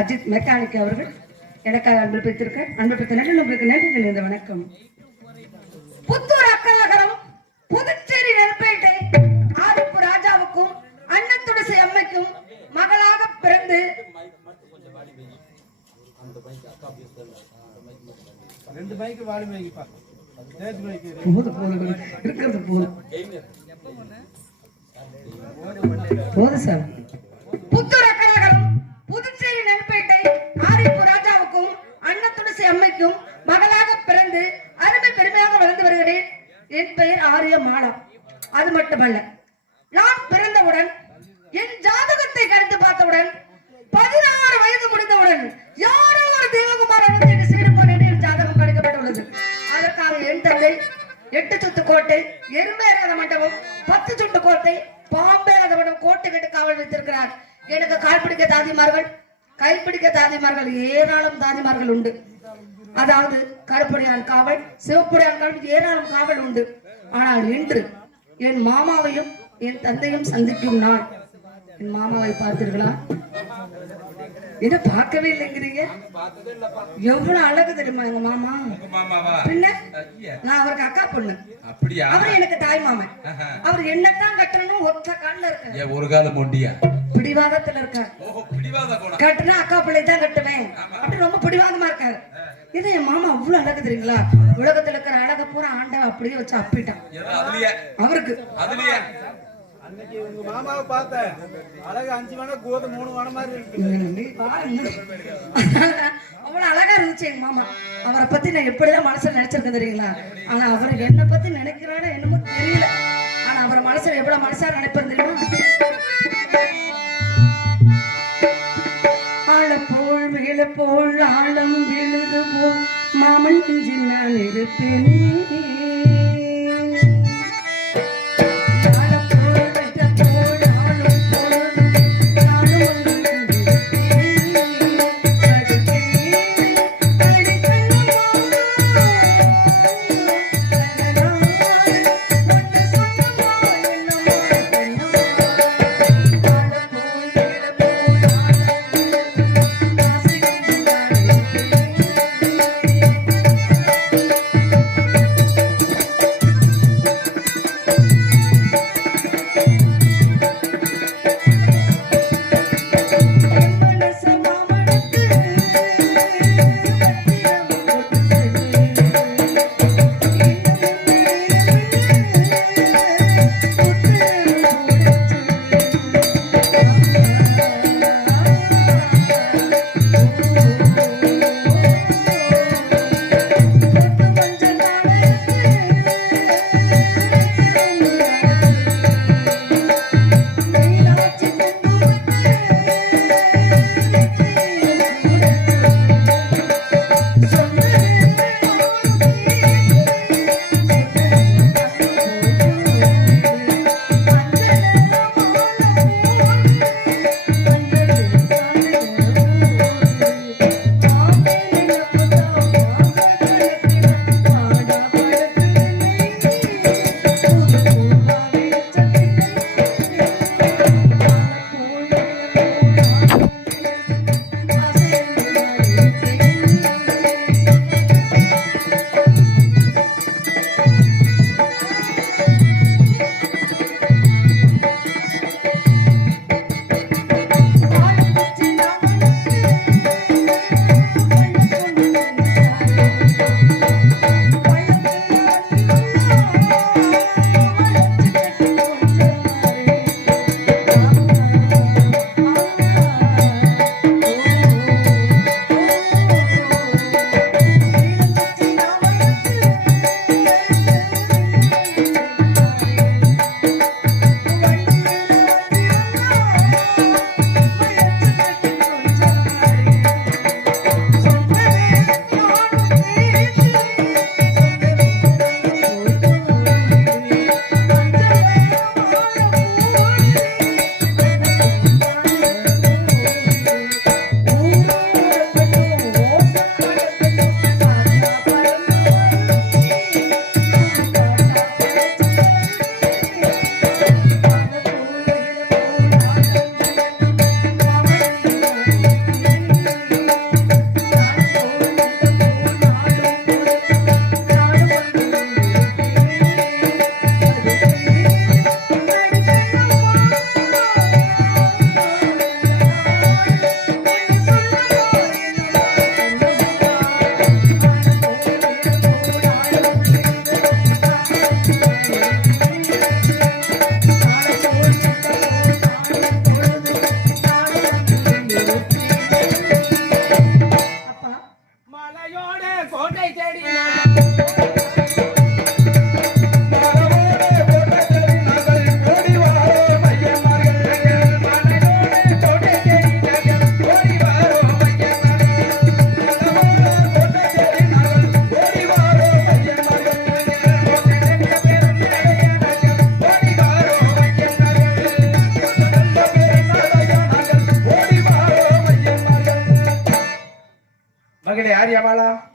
Ajith mechanic அவர்கள் எனக்காக அன்பு பிடித்திருக்க அன்பு பிடித்த நன்றி உங்களுக்கு நன்றி நிறைந்த வணக்கம். புத்தூர் அக்கநகரம் புதுச்சேரி நெல்பேட்டை ஆதிப்பு ராஜாவுக்கும் அன்னத்துடசை அம்மைக்கும் மகளாக பிறந்து புத்தூர் அக்கநகரம் புதுச்சேரி நெல்பேட்டை ஆரிப்பு ராஜாவுக்கும் அன்னத்துடசை அம்மைக்கும் மகளாக பிறந்து அருமை பெருமையாக வளர்ந்து வருகிறேன். என் பெயர் ஆரிய மாலா. அது மட்டுமல்ல, நான் பிறந்தவுடன் என் ஜாதகத்தை கருத்து பார்த்தவுடன் 16 வயது முடிந்தவுடன் யாரோ ஒரு தேவகுமாரன் என்று சீர்போன் என்று என் ஜாதகம் கணிக்கப்பட்டுள்ளது. அதற்காக என் தந்தை 8 சுத்து கோட்டை, எருமேறாத மண்டபம், 10 சுட்டு கோட்டை, பாம்பேறாத மண்டபம், கோட்டை கட்டு காவல் வைத்திருக்கிறார். எனக்கு கால்பிடிக்க தாதிமார்கள், கைப்பிடிக்க தாதிமார்கள், ஏராளம் தாதிமார்கள் உண்டு. அதாவது கருப்படியான் காவல், சிவப்புடையான் காவல், ஏராளம் காவல் உண்டு. ஆனால் இன்று என் மாமாவையும் என் தந்தையும் சந்திக்கும் நாள். என் மாமாவை பார்த்தீர்களா? என்ன பார்க்கவே இல்லைங்கிறீங்க? எவ்வளவு அழகு தெரியுமா எங்க மாமா? பின்ன நான் அவருக்கு அக்கா பொண்ணு. அப்படியா? அவர் எனக்கு தாய் மாமன். அவர் என்னத்தான் கட்டணும் ஒத்த கால்ல இருக்க. ஒரு காலம் ஒண்டியா பிடிவாதத்துல இருக்காரு. கட்டுனா அக்கா பிள்ளை தான் கட்டுவேன் அப்படி ரொம்ப பிடிவாதமா இருக்காரு. இது என் மாமா அவ்வளவு அழகு தெரியுங்களா? உலகத்துல இருக்கிற அழக பூரா ஆண்டவன் அப்படியே வச்சு அப்பிட்டான் அவருக்கு. அன்னைக்கு உங்க மாமாவை பார்த்தேன், அழகு 5 மணி கோது 3 மணி மாதிரி இருக்கு. அவ்வளவு அழகா இருந்துச்சு எங்க மாமா. அவரை பத்தி நான் எப்படிதான் மனசுல நினைச்சிருக்கேன் தெரியுங்களா? ஆனா அவரை என்ன பத்தி நினைக்கிறானோ என்னமோ தெரியல. ஆனா அவர் மனசுல எவ்வளவு மனசார நினைப்பேன் தெரியுமா? ஆழப்போல் மேலப்போல் ஆழம் விழுது போல் மாமன் நெஞ்சில் நான் இருப்பேனே.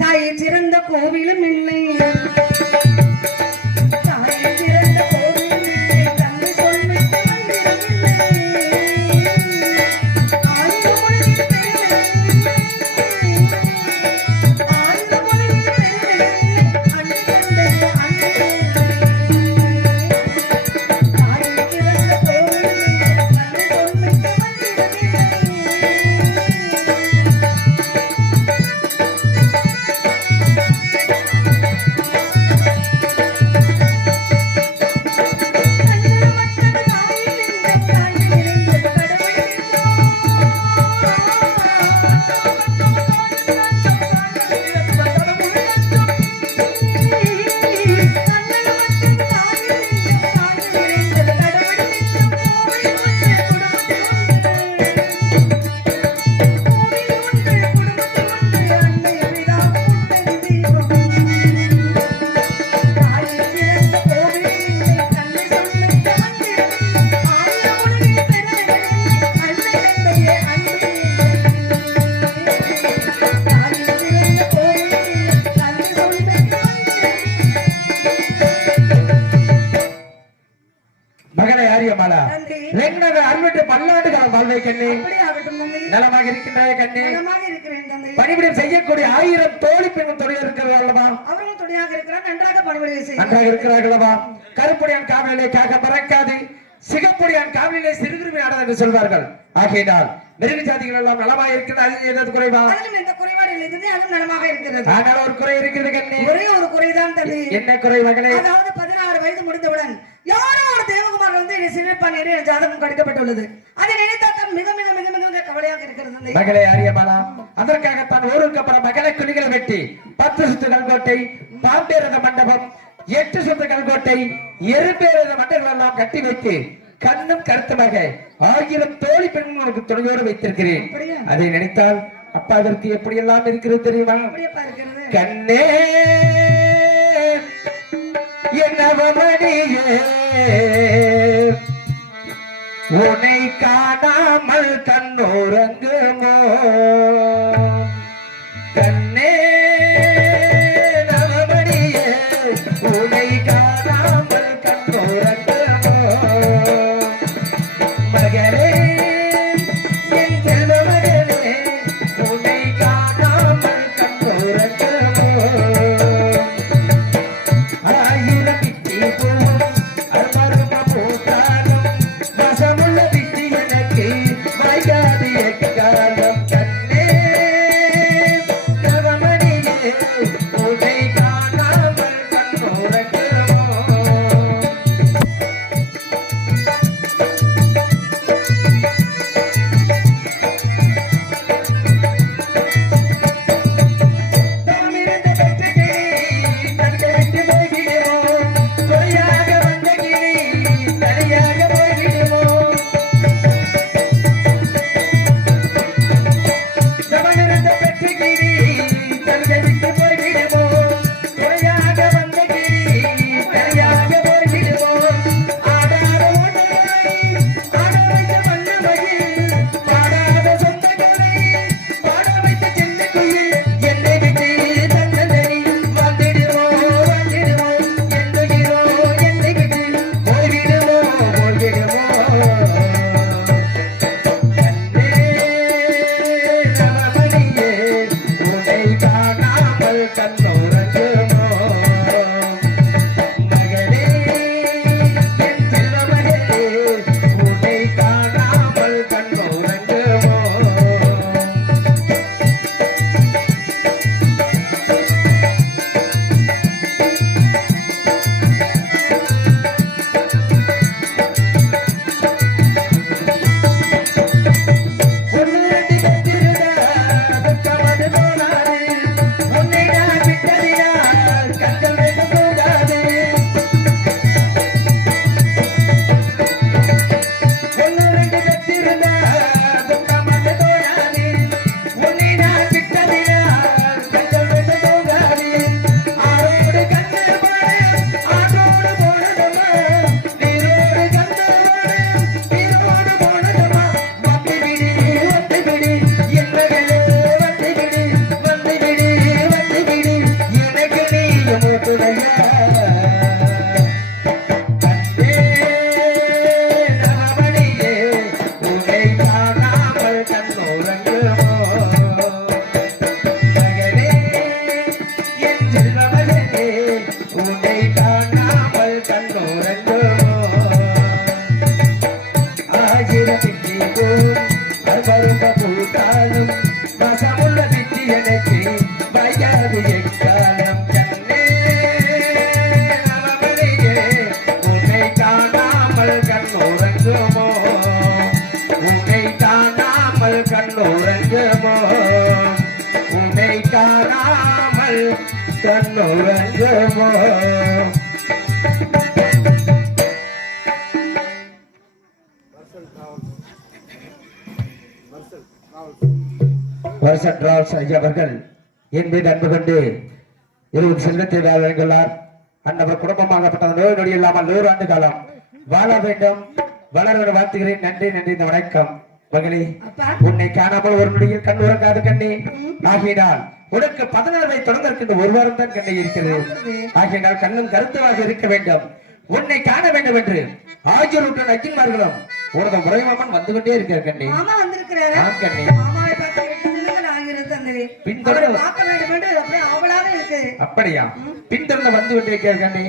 தாயை சிறந்த கோவிலும் இல்லை, தாயை சிறந்த கோவிலும் மகளை ஆரியமாலா தந்தை. ரெங்கனக அருள்விட்டு பல்லாண்டு காலம் வாழ்வை கண்ணே அப்படியே ஆகட்டும் தந்தை. நலமாக இருக்கின்றாய கண்ணே நலமாக இருக்கிறேன் தந்தை. பணிவிடம் செய்யக்கூடிய 1000 தோழி பெண்கள் தொழில் இருக்கிறது அல்லவா அவர்களும் துணையாக இருக்கிறார். நன்றாக பணிவிடை செய்கிறார். நன்றாக இருக்கிறார்கள் அல்லவா கருப்புடையான் காவலிலே காக்க பறக்காது சிகப்புடையான் காவலிலே சிறுகுருவி ஆடாது என்று சொல்வார்கள் ஆகையினால் மிருக ஜாதிகள் எல்லாம் நலமாக இருக்கிறது அதில் ஏதாவது குறைவா அதிலும் எந்த குறைபாடு இல்லை தந்தை. அதுவும் நலமாக இருக்கிறது. ஆனால் ஒரு குறை இருக்கிறது கண்ணே ஒரே ஒரு குறைதான் தந்தை. என்ன குறை மகளே அதாவது 16 வயது முடிந்தவுடன் யாரோ ஒரு தேவகுமார் வந்து என்னை சிறைப்பான் என்று என் ஜாதகம் கடிக்கப்பட்டுள்ளது. அதை நினைத்தால் மிக மிக மிக மிக மிக கவலையாக இருக்கிறது தந்தை. மகளே ஆரியமாலா அதற்காகத்தான் ஊருக்கு அப்புறம் மகளை குழிகளை வெட்டி 10 சுத்து கல்கோட்டை பாம்பேரத மண்டபம் 8 சுத்து கல்கோட்டை எருபேரத மண்டபங்கள் எல்லாம் கட்டி வைத்து கண்ணும் கருத்துமாக 1000 தோழி பெண்களுக்கு துணையோடு வைத்திருக்கிறேன். அப்படியா? அதை நினைத்தால் அப்பா அதற்கு எப்படி எல்லாம் இருக்கிறது தெரியுமா அப்படியேப்பா இருக்கிறது. கண்ணே என்னவமணியே உன்னை காணாமல் கண்ணோரங்குமோ கண்ணே நவமணியே உன்னை காணாமல் கண்ணோரங்குமோ மகளே என் செல்வ மகளே உன்னை காணாமல் கண்ணோரங்குமோ ஆயிரம் பித்தி போலும் அமர்ம போட்டாலும் வசமுள்ள பித்தி எனக்கு வைகாது எக்காலம் கண்ணே நவமணியே உன்னை காணாமல் கண்ணோரங்குமோ தமிழ்ந்த பெற்ற கிளி தன்னை விட்டு போய்விடுவோம் துணையாக வந்த கிளி தனியாக போய்விடுவோம் தமிழ்ந்த பெற்ற கிளி தன்னை விட்டு போய்விடுவோம் துணையாக வந்த கிளி தனியாக போய்விடுவோம் ஆடாத ஓட்டங்களை ஆட வைத்த வண்ணமயில் பாடாத சொந்தங்களை பாட வைத்த சின்ன குயில் என்னை விட்டு தன்னந்தனி வந்துடுவோம் என்னுகிறோம் என்னை விட்டு போய்விடுவோம் கண்ணே நவமணியே உன்னை காணாமல் கண்ணோரங்குமோ மகளே என் செல்வ மகளே உன்னை காணாமல் கண்ணோரங்குமோ ஒன்னு ரெண்டு கத்திருந்தா துக்கமது போனாது உன்னை நான் விட்டதினால் கண்கள் ரெண்டு போகாது ஒன்னு ரெண்டு கத்திருந்தா துக்கமது போனாது உன்னை நான் விட்டதினால் கண்கள் ரெண்டு போகாது ஆரோடு கண்ணு போனேன் ஆற்றோடு போனதம்மா நீரோடு கண்ணு போனேன் நீரோடு போனதம்மா வந்துவிடு என் மகளே வந்துவிடு எனக்கு நீயும் துணையா கண்ணே நவமணியே உன்னை காணாமல் கண்ணோரங்குமோ மகளே என் செல்வ மகளே உன்னை காணாமல் கண்ணோரங்குமோ ஆயிரம் பித்தி போலும் அமர்ந்த பூத்தாலும் வசமுள்ள பித்தி எனக்கு வையாது எக்காலம் கண்ணே நவமணியே உன்னை காணாமல் கண்ணோரங்குமோ உன்னை காணாமல் கண்ணோரங்குமோ உன்னை காணாமல் கண்ணோரங்குமோ வருஷம் டிராவல்ஸ் ஐயா அவர்கள் என் மீது அன்பு கொண்டு 20 செல்வத்தை வழங்கியுள்ளார். அன்னவர் குடும்பமாகப்பட்ட நோய் நொடி இல்லாமல் 100 ஆண்டு காலம் வாழ வேண்டும் வளர வாழ்த்துகிறேன். நன்றி நன்றி இந்த வணக்கம். மகளே அப்பா உன்னை காணாமல் ஒரு நொடியில் கண் உறங்காது கண்ணே. ஆகையினால் உனக்கு 16 வயது தொடங்க இருக்கின்ற ஒரு வாரம் தான் கண்ணை இருக்கிறது. ஆகையினால் கண்ணும் கருத்துவாக இருக்க வேண்டும். உன்னை காண வேண்டும் என்று ஆஜருடன் அக்கின்மார்களும் உனது உறைமாமன் வந்து கொண்டே இருக்கிற கண்ணி. மாமா வந்திருக்கிறாரு. ஆம் கண்ணி. மாமாவை பார்த்து 8 தினங்கள் ஆகிறது தந்தை. பின்தொடர்ந்து அவரை பார்க்க வேண்டும் என்று அப்படியே ஆவலாக இருக்கு. அப்படியா? பின்தொடர்ந்து வந்து கொண்டிருக்கிற கண்ணி.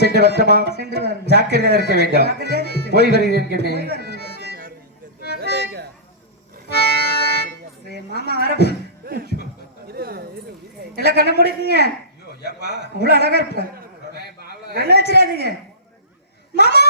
சென்று வருத்தமா? சென்று வாருங்கள். ஜாக்கிரதையாக இருக்க வேண்டும். ஜாக்கிரதையாக இருக்க போய் வருகிறேன் கண்ணி. மாமா வர எல்லாம் கண்ண முடிக்குங்க. அவ்வளவு அழகா இருப்ப. கண்ண வச்சிடாதீங்க மாமா.